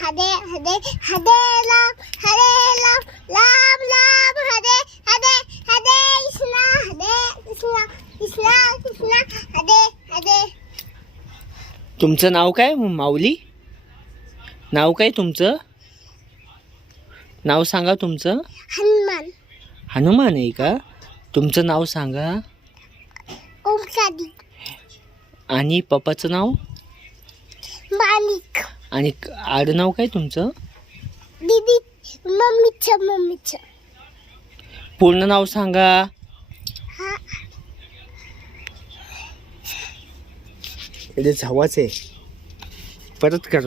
हरे हरे हरे राम हरे राम राम राम हरे हरे हरे कृष्ण हरे कृष्ण कृष्ण कृष्ण हरे हरे. तुमचं नाव काय माऊली? नाव काय तुमचं? नाव सांगा तुमचं. हनुमान. हनुमान आहे का? तुमचं नाव सांगा. ओम सादी आणि पप्पाचं नाव? माणिक. आणि आडनाव काय तुमचं? दीदी मम्मीचं मम्मीचं. पूर्ण नाव सांगा. हा. इथे झावाच आहे. परत करा.